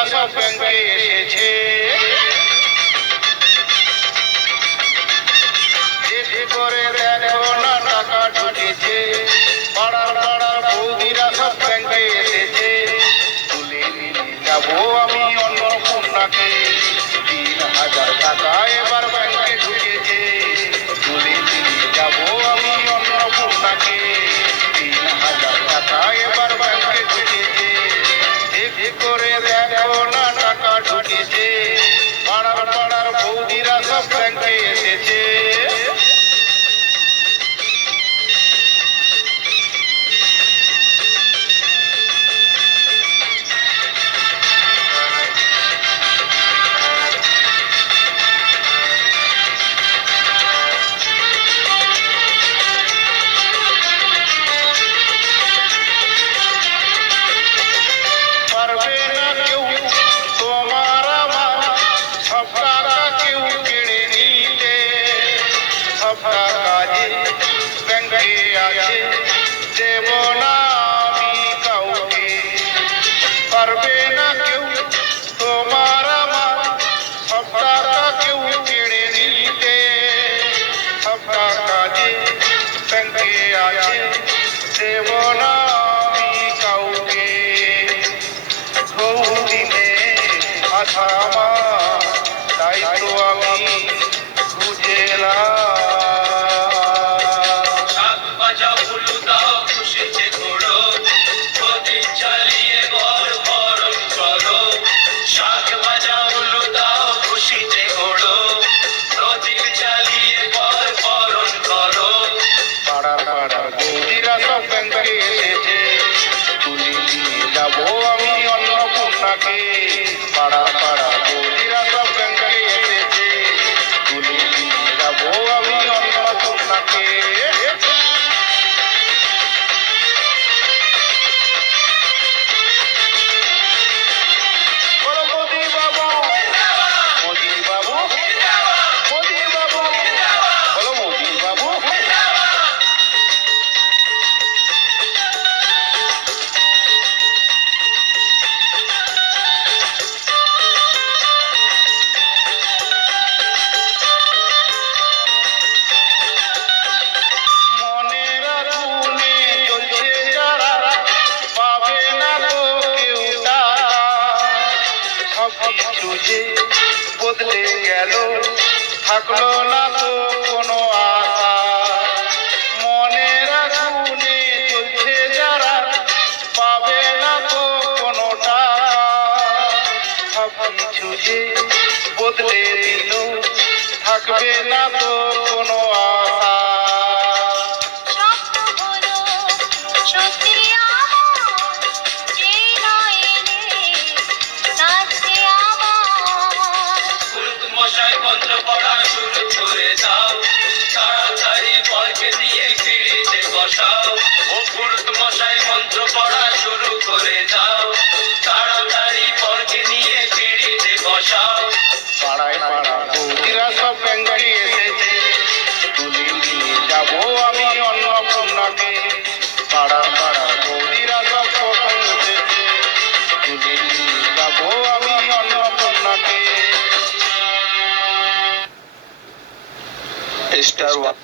বৌদিরা সব ব্যাংকে এসেছে, চেক করে দেখো না টাকা ঢুকেছে। পাড়ার পাড়ার বৌদিরা সব ব্যাংকে এসেছে, তুলে নিয়ে যাবো আমি অন্নপূর্ণাকে। 3,000 টাকা এবার ব্যাংকে ঢুকেছে, তুলে নিয়ে যাবো আমি অন্নপূর্ণাকে। 3,000 টাকা এবার ব্যাংকে ঢুকেছে, চেক করে দেখো না টাকা ঢুকেছে। পাড়ার পাড়ার বৌদিরা সব ব্যাংকে এসেছে। পারবে না কেউ তোমার আমার সব টাকা কেউ কেড়ে নিতে। সব টাকা যে ব্যাংকে আছে, দেব না আমি কাউকে। পারবে না কেউ তোমার আমার সব টাকা কেউ কেড়ে নিতে। সব টাকা যে ব্যাংকে আছে, দেব না আমি কাউকে। গৌরীনে আশা আমার দায়িত্ব আমি খুঁজে এলাম। শাক ভাজা উলু দাও খুশিতে ঘোরো, প্রদীপ জ্বালিয়ে ঘর বরণ করো। শাক ভাজা উলু দাও খুশিতে ঘোরো, প্রদীপ জ্বালিয়ে ঘর বরণ করো। পাড়ার পাড়ার বৌদিরা সব ব্যাংকে এসেছে, তুলে নিয়ে যাবো আমি অন্নপূর্ণাকে। পাড়ার পাড়ার বৌদিরা সব ব্যাংকে এসেছে, তুলে নিয়ে যাবো আমি অন্নপূর্ণাকে। বলো মোদি বাবু, মোদি বাবু, মোদি বাবু, বলো মোদি বাবু। মনের আগুনে জ্বলছে যারা, পাবে না তো কেউ তারা। সব কিছু যে বদলে গেল, থাকলো না তো কোনো আশা। মনের আগুনে জ্বলছে যারা, পাবে না তো কোনো টাকা। সব কিছু যে বদলে দিল, থাকবে না তো কোনো আশা। স্বপ্ন হলো সত্যি আমার, যে নয়নে কাছে আমার। পুরুত মশাই মন্ত্র পড়া শুরু করে দাও, তাড়াতাড়ি বরকে নিয়ে পিড়িতে বসাও। ও পুরুত মশাই মন্ত্র পড়া শুরু করে দাও, তাড়াতাড়ি বরকে নিয়ে পিড়িতে বসাও। পাড়ায় পাড়ার বৌদিরা সব ব্যাংকে এসেছে, তুলে নিয়ে যাবো আমি অন্নপূর্ণাকে। পাড়ার পাড়ার বৌদিরা সব প্রথম এসেছে, তুলে নিয়ে যাবো আমি অন্নপূর্ণাকে। স্টার 1